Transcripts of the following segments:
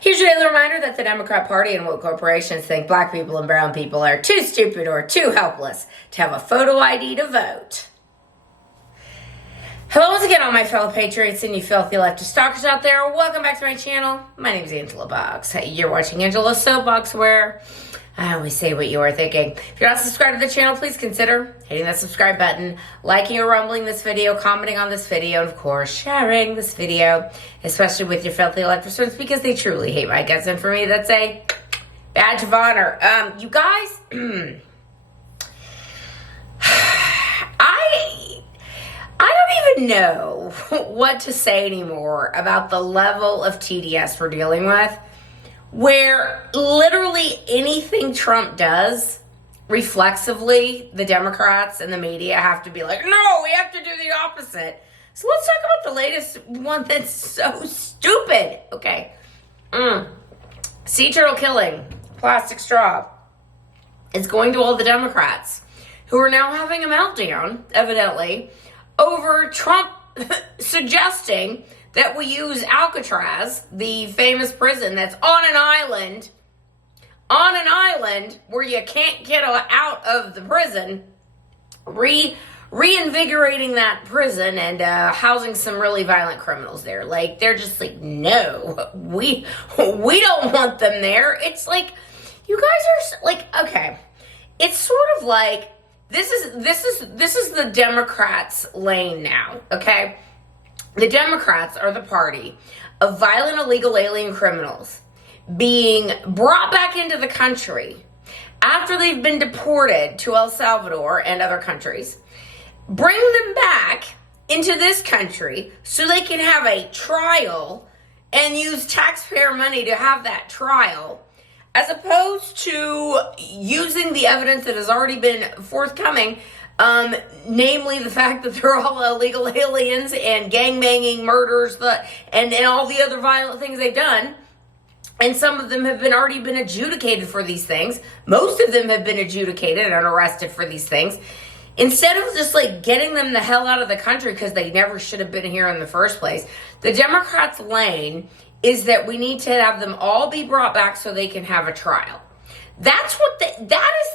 Here's your daily reminder that the Democrat Party and woke corporations think black people and brown people are too stupid or too helpless to have a photo ID to vote. Hello once again, all my fellow patriots and you filthy leftist stalkers out there. Welcome back to my channel. My name is Angela Box. You're watching Angela's Soapbox, where I always say what you are thinking. If you're not subscribed to the channel, please consider hitting that subscribe button, liking or rumbling this video, commenting on this video, and of course, sharing this video, especially with your filthy leftist friends, because they truly hate my guts. And for me, that's a badge of honor. You guys, I don't even know what to say anymore about the level of TDS we're dealing with, where literally anything Trump does, reflexively, the Democrats and the media have to be like, no, we have to do the opposite. So let's talk about the latest one that's so stupid. Okay. Sea turtle killing, plastic straw. It's going to all the Democrats who are now having a meltdown, evidently, over Trump suggesting that we use Alcatraz, the famous prison that's on an island where you can't get out of the prison, reinvigorating that prison and housing some really violent criminals there. Like, they're just like, no, we don't want them there. It's like, you guys are like, okay, it's sort of like, this is the Democrats' lane now, okay? The Democrats are the party of violent illegal alien criminals being brought back into the country after they've been deported to El Salvador and other countries. Bring them back into this country so they can have a trial and use taxpayer money to have that trial, as opposed to using the evidence that has already been forthcoming, namely the fact that they're all illegal aliens and gangbanging, murders, and all the other violent things they've done. And some of them have already been adjudicated for these things. Most of them have been adjudicated and arrested for these things. Instead of just like getting them the hell out of the country because they never should have been here in the first place, the Democrats' lane is that we need to have them all be brought back so they can have a trial. That is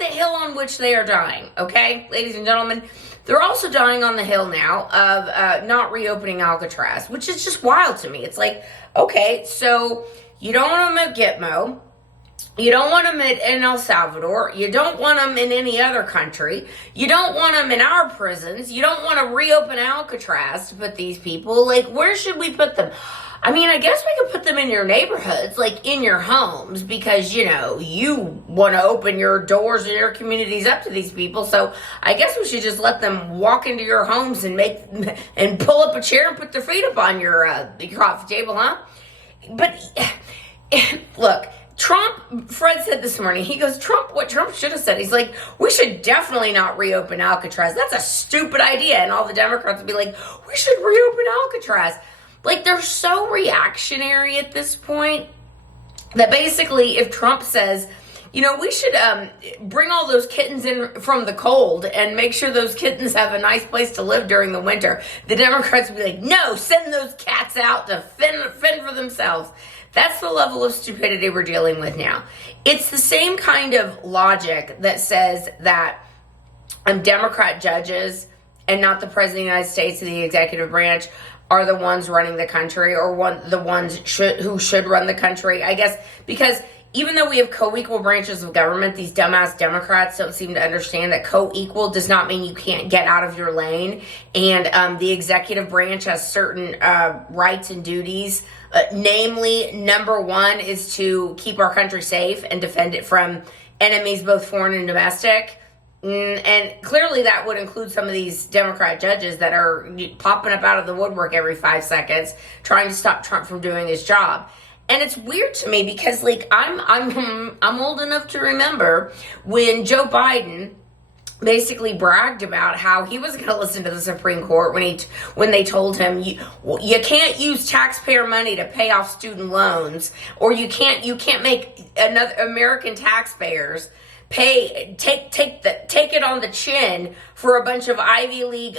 the hill on which they are dying, okay, ladies and gentlemen? They're also dying on the hill now of not reopening Alcatraz, which is just wild to me. It's like, okay, so you don't want them at Gitmo, you don't want them in El Salvador, you don't want them in any other country, you don't want them in our prisons, you don't want to reopen Alcatraz to put these people, like, where should we put them? I mean, I guess we could put them in your neighborhoods, like in your homes, because, you know, you want to open your doors and your communities up to these people. So I guess we should just let them walk into your homes and pull up a chair and put their feet up on your coffee table, huh? But look, Fred said this morning, he goes, what Trump should have said, he's like, we should definitely not reopen Alcatraz. That's a stupid idea. And all the Democrats would be like, we should reopen Alcatraz. Like, they're so reactionary at this point that basically if Trump says, you know, we should bring all those kittens in from the cold and make sure those kittens have a nice place to live during the winter, the Democrats would be like, no, send those cats out to fend for themselves. That's the level of stupidity we're dealing with now. It's the same kind of logic that says that Democrat judges and not the President of the United States or the executive branch are the ones running the country, or the ones who should run the country, I guess, because even though we have co-equal branches of government, these dumbass Democrats don't seem to understand that co-equal does not mean you can't get out of your lane, and the executive branch has certain rights and duties, namely, number one is to keep our country safe and defend it from enemies, both foreign and domestic. And clearly that would include some of these Democrat judges that are popping up out of the woodwork every 5 seconds trying to stop Trump from doing his job. And it's weird to me because, like, I'm old enough to remember when Joe Biden basically bragged about how he wasn't going to listen to the Supreme Court when they told him you can't use taxpayer money to pay off student loans, or you can't make another American taxpayers take it on the chin for a bunch of Ivy League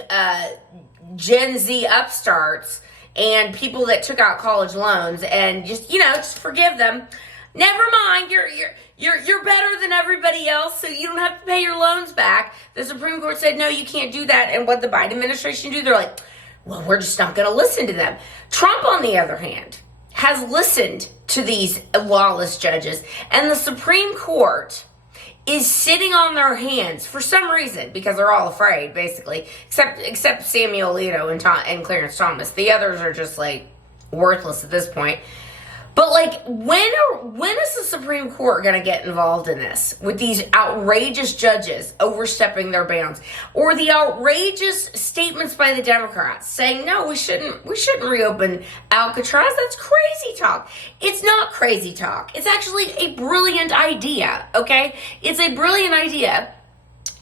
Gen Z upstarts and people that took out college loans and just forgive them. Never mind, you're better than everybody else, so you don't have to pay your loans back. The Supreme Court said, no, you can't do that. And what the Biden administration do, they're like, well, we're just not going to listen to them. Trump, on the other hand, has listened to these lawless judges, and the Supreme Court is sitting on their hands for some reason, because they're all afraid, basically, except Samuel Alito and Clarence Thomas. The others are just, like, worthless at this point. But, like, when is the Supreme Court going to get involved in this with these outrageous judges overstepping their bounds, or the outrageous statements by the Democrats saying, no, we shouldn't reopen Alcatraz? That's crazy talk. It's not crazy talk. It's actually a brilliant idea, okay? It's a brilliant idea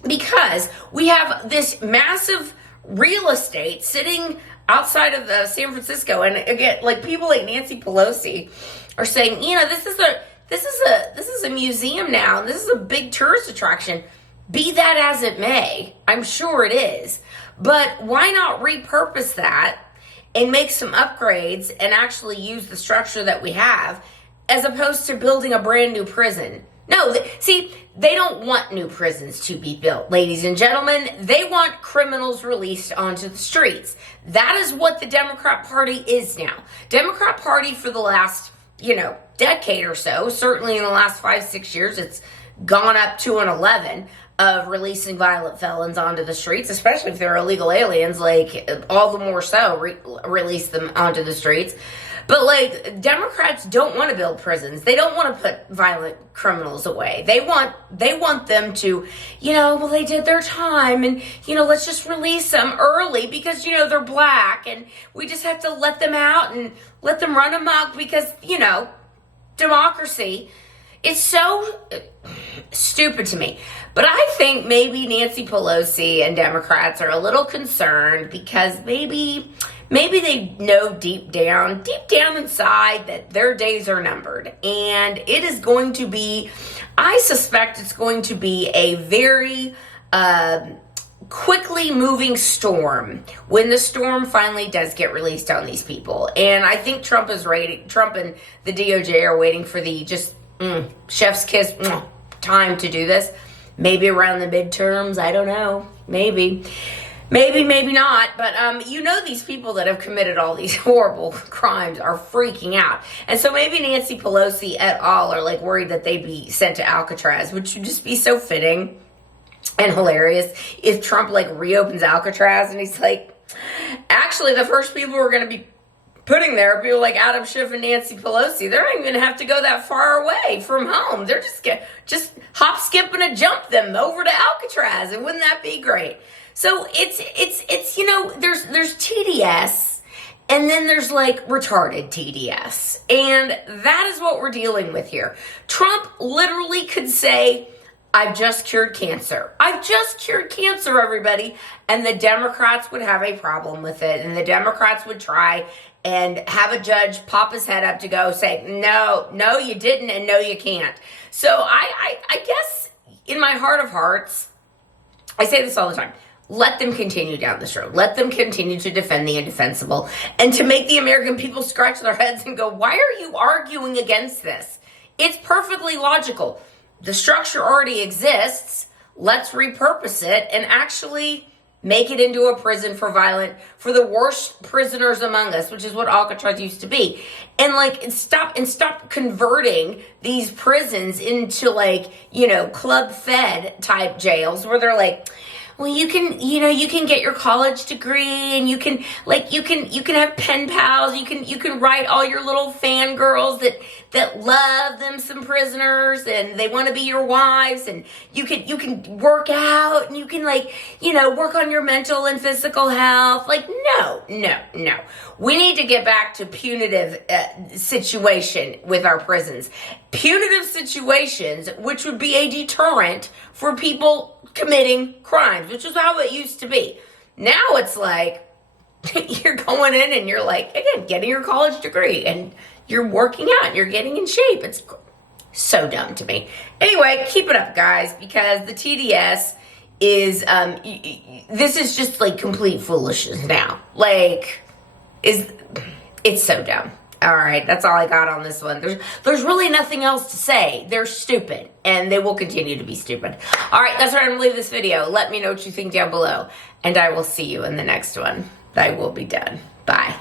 because we have this massive real estate sitting outside of San Francisco, and again, like, people like Nancy Pelosi are saying, this is a museum now, and this is a big tourist attraction. Be that as it may, I'm sure it is, but why not repurpose that and make some upgrades and actually use the structure that we have, as opposed to building a brand new prison? No, they don't want new prisons to be built, ladies and gentlemen. They want criminals released onto the streets. That is what the Democrat Party is now. Democrat Party for the last, decade or so, certainly in the last 5-6 years, it's gone up to an 11 of releasing violent felons onto the streets, especially if they're illegal aliens, like, all the more so release them onto the streets. But, like, Democrats don't want to build prisons. They don't want to put violent criminals away. They want them to, they did their time, and, let's just release them early because, they're black, and we just have to let them out and let them run amok because, democracy. It's so stupid to me. But I think maybe Nancy Pelosi and Democrats are a little concerned because maybe they know deep down inside that their days are numbered. And it is going to be, I suspect it's going to be a very quickly moving storm when the storm finally does get released on these people. And I think Trump and the DOJ are waiting for the chef's kiss time to do this. Maybe around the midterms, I don't know. Maybe not. But these people that have committed all these horrible crimes are freaking out. And so maybe Nancy Pelosi et al. Are, like, worried that they'd be sent to Alcatraz, which would just be so fitting and hilarious if Trump, like, reopens Alcatraz and he's like, actually, the first people we're going to be putting there are people like Adam Schiff and Nancy Pelosi. They're not even going to have to go that far away from home. They're just hop, skip, and a jump them over to Alcatraz. And wouldn't that be great? So it's there's TDS, and then there's, like, retarded TDS. And that is what we're dealing with here. Trump literally could say, I've just cured cancer. I've just cured cancer, everybody. And the Democrats would have a problem with it. And the Democrats would try and have a judge pop his head up to go say, no, you didn't, and no, you can't. So I guess in my heart of hearts, I say this all the time, let them continue down this road. Let them continue to defend the indefensible and to make the American people scratch their heads and go, why are you arguing against this? It's perfectly logical. The structure already exists. Let's repurpose it and actually make it into a prison for the worst prisoners among us, which is what Alcatraz used to be. And, like, stop converting these prisons into, like, Club Fed type jails where they're like, well, you can get your college degree, and you can have pen pals. You can write all your little fangirls that love them some prisoners, and they want to be your wives, and you can work out, and you can, like, work on your mental and physical health. Like, no. We need to get back to punitive situation with our prisons. Punitive situations, which would be a deterrent for people committing crimes, which is how it used to be. Now it's like you're going in and you're, like, again, getting your college degree and you're working out and you're getting in shape. It's so dumb to me. Anyway, keep it up, guys, because the TDS is this is just, like, complete foolishness now. Like, it's so dumb. All right, that's all I got on this one. There's really nothing else to say. They're stupid, and they will continue to be stupid. All right, that's where I'm going to leave this video. Let me know what you think down below, and I will see you in the next one. I will be done. Bye.